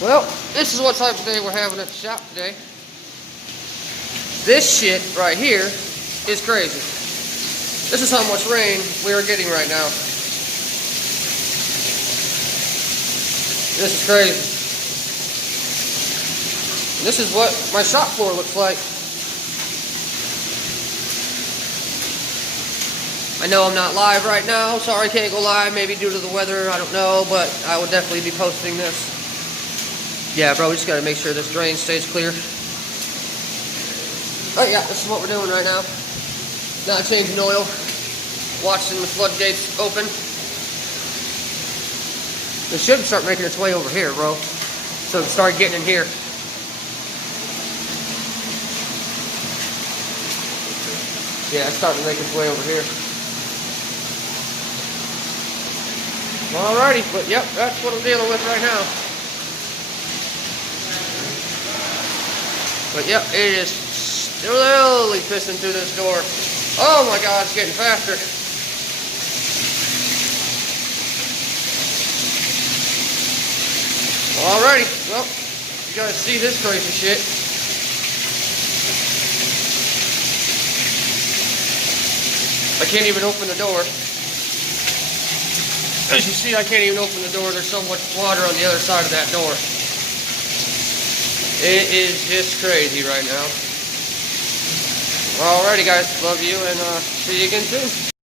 Well, this is what type of day we're having at the shop today. This shit right here is crazy. This is how much rain we are getting right now. This is crazy. And this is what my shop floor looks like. I know I'm not live right now. Sorry I can't go live, maybe due to the weather, I don't know, but I will definitely be posting this. Yeah, bro, we just gotta make sure this drain stays clear. Oh yeah, this is what we're doing right now. Not changing oil. Watching the floodgates open. It should start making its way over here, bro. So start getting in here. Yeah, it's starting to make its way over here. Alrighty, but yep, that's what I'm dealing with right now. But yep, it is slowly pissing through this door. Oh my god, it's getting faster. Alrighty, well, you guys see this crazy shit. I can't even open the door. As you see, I can't even open the door. There's so much water on the other side of that door. It is just crazy right now. Alrighty guys, love you and see you again soon.